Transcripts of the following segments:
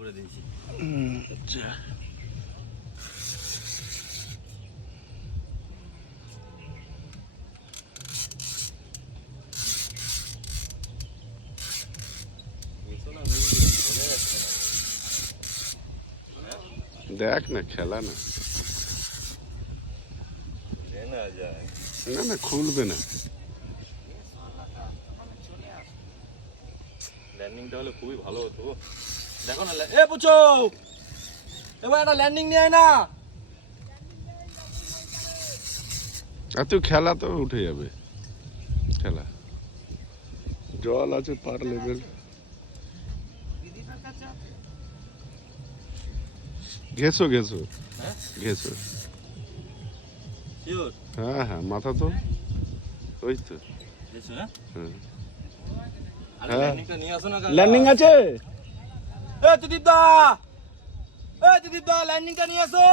করে দিয়েছি। আচ্ছা দেখ না খেলা না না না খুলবে না। ল্যান্ডিংটা হলে খুবই ভালো হতো। দেখো না, এ পুচো এবার একটা ল্যান্ডিং নিয়ে আয় না। আর তুই খেলা তো উঠে যাবে, খেলা জল আছে পার লেভেল। ঘেসো ঘেসো ঘেসো। হ্যাঁ হ্যাঁ মাথা তো ওই তো ল্যান্ডিং আছে। ত্রিদীপ দা, ত্রিদীপ দা ল্যান্ডিংটা নিয়ে আসো।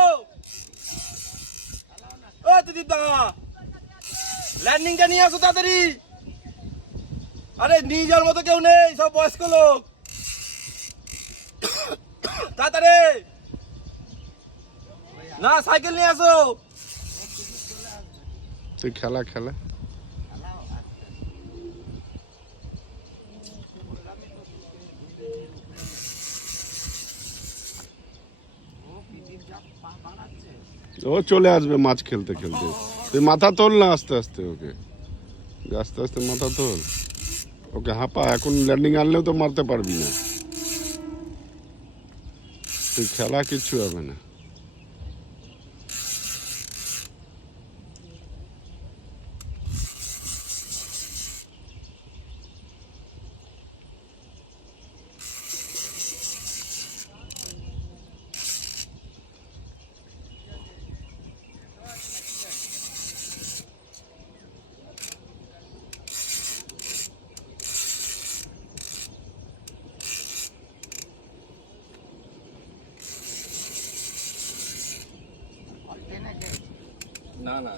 ত্রিদীপ দা ল্যান্ডিংটা নিয়ে আসো তাড়াতাড়ি। আরে নিয়ে যাওয়ার মতো কেউ নেই, সব বয়স্ক লোক। তাড়াতাড়ি না, সাইকেল নিয়ে আসো। তুই খেলা খেলা ও চলে আসবে মাছ খেলতে খেলতে। তুই মাথা তোল না আস্তে আস্তে, ওকে আস্তে আস্তে মাথা তোল, ওকে হাঁপা। এখন ল্যান্ডিং আনলেও তো মারতে পারবি না তুই, খেলা কিচ্ছু হবে না। না না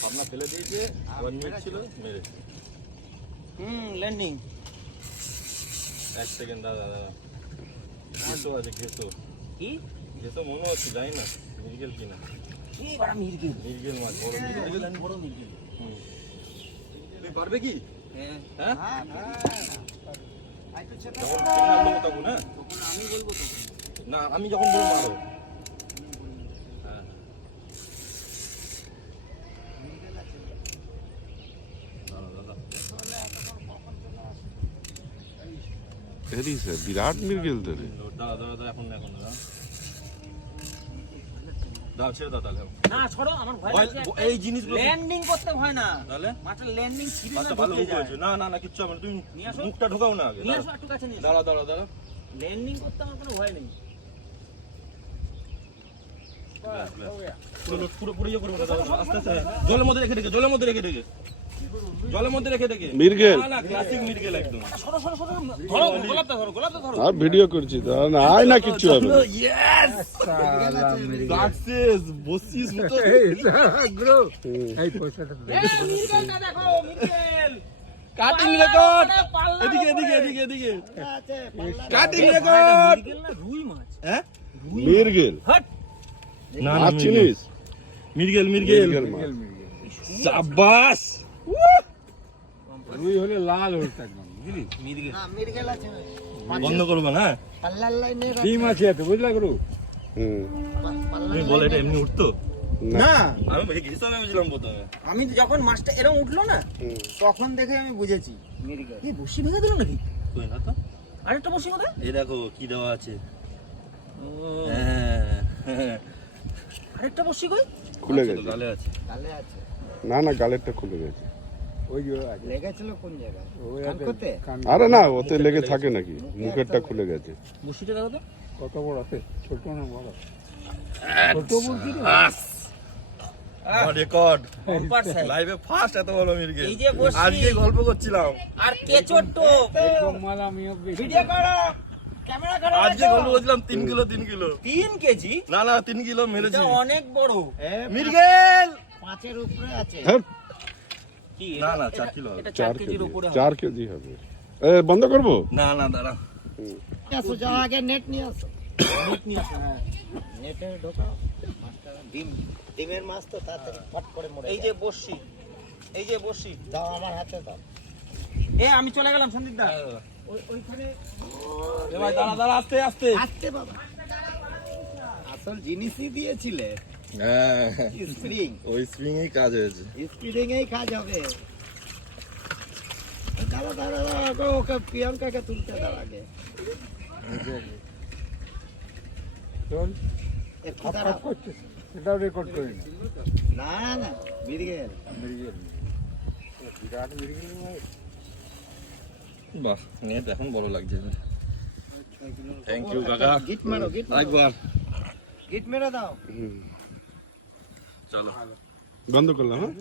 ভাবনা ফেলে দিয়েছে, আবার নিচ্ছিল মেরেছে। ল্যান্ডিং 1 সেকেন্ড দাদা দাদা। ঘেসো আছে, ঘেসো কি ঘেসো মনে হচ্ছে, জানি না মিরগেল কিনা। মিরগেল মিরগেল মাছ, বড় মিরগেল, বড় মিরগেল। তুই পারবে কি? হ্যাঁ আমি বলবো তো না, আমি যখন বলবো আরো। বিরাট মিরগেল তো রে। দাদা দাদা এখন এখন দাও ছেড়ে দাও তাহলে। না ছড়ো, আমার ভয় লাগছে এই জিনিসগুলো। ল্যান্ডিং করতে ভয় না, তাহলে মাত্র ল্যান্ডিং ছিড়ে না ঢুকে যায়। না না না কিচ্ছু হবে না, তুমি মুখটা ঢোকাও না আগে। নিয়ে আসো একটু কাছে নিয়ে। দাঁড়াও দাঁড়াও দাঁড়াও, ল্যান্ডিং করতে আমার কোনো ভয় নেই। চলো পুরো পুরো ইয়ে করবো আস্তে আস্তে। জলের মধ্যে রেখে দেখে, জলের মধ্যে রেখে দেখে, জলের মধ্যে রেখে দেখে। মিরগেল না না ক্লাসিক মিরগেল একদম। সরো সরো সরো, ধরো গোলাপটা ধরো, গোলাপটা ধরো। আর ভিডিও করছি তো না, আয় না কিচ্ছু হবে না। ইয়েস সাকসেস বসিস মতো গ্রো। এই পয়সাটা মিরগেলটা দেখো, মিরগেল কাটিং রেকর্ড। এদিকে এদিকে এদিকে এদিকে কাটিং রেকর্ড। মিরগেল না রুই মাছ। হ্যাঁ মিরগেল, হট না না চিনিস মিরগেল মিরগেল শাবাশ। রুই হলে লাল হচ্ছে একদম, বুঝলি? মিরগেল না মিরগেল আছে না, বন্ধ করবে না। পাল্লার লাইনে ডিম আছে এত, বুঝলা গুরু? তুমি বলে এটা এমনি উঠতো না। আমি হিসাবে বুঝলাম প্রথমে। আমি যখন মাছটা এরকম উঠলো না, তখন দেখে আমি বুঝেছি মিরগেল। এই বসি ভেঙে দিল নাকি? কই না তো, আরেকটা বসি কোথায়? এই দেখো কি দেওয়া আছে। আরেকটা বসি কই? খুলে গেছে, গালে আছে। গালে আছে। না না গালেরটা খুলে গেছে। ওই যে আছে। লেগেছিল কোন জায়গায়? ওই কানকোতে? আরে না, ওতে লেগে থাকে নাকি, মুখেরটা খুলে গেছে। বসিটা দেখো তো। কত বড় আছে, ছোট না বড়? ছোট বলছি রে। Record bumper size. লাইভে ফার্স্ট এত বড় মিরগেল। এই যে বসি। আজকে গল্প করছিলাম। আর কেচোর টোপ। এরকম মাল আমিও বেশি। ভিডিও করো, ক্যামেরা করো। আজকে গল্প করছিলাম 3 কিলো 3 কিলো। 3 কেজি? না না 3 কিলো মেরেছি। এটা অনেক বড়। মিরগেল 5 এর উপরে আছে। হ্যাঁ কি না না 4 কিলো হবে। এটা 4 4 কেজির কেজি, উপরে হবে। 4 কেজি হবে। এ বন্ধ করবো? না না দাঁড়া, আসো যাও আগে নেট নিয়ে আসো নেট নিয়ে আসো, হ্যাঁ। নেটে ঢোকাও মাছটা ডিমের মাছ তো তাড়াতাড়ি ফট করে মরে এই যে বড়শি, এই যে বড়শি। দাও আমার হাতে দাও এ আমি চলে গেলাম সন্দীপ দা। ওইখানে এ ভাই দাঁড়া দাঁড়া আস্তে আস্তে। আসতে বাবা আসল জিনিসই দিয়েছিলে হ্যাঁ স্প্রিং ওই সুইং এই কাজ হয়েছে। স্প্রিং এই কাজ হবে দাঁড়া দাঁড়া দাঁড়া ওকে প্রিয়াঙ্কাকে তুলতে দাও আগে চল একটু দাঁড়াও করছে এটাও রেকর্ড করে না না না মৃগেল মৃগেল বিরাট মৃগেল বাহ নেট এখন বড় লাগছে। থ্যাংক ইউ কাকা। গিট মারো গিট মারো একবার গিট মেরে দাও চলো। বন্ধ করলাম হ্যাঁ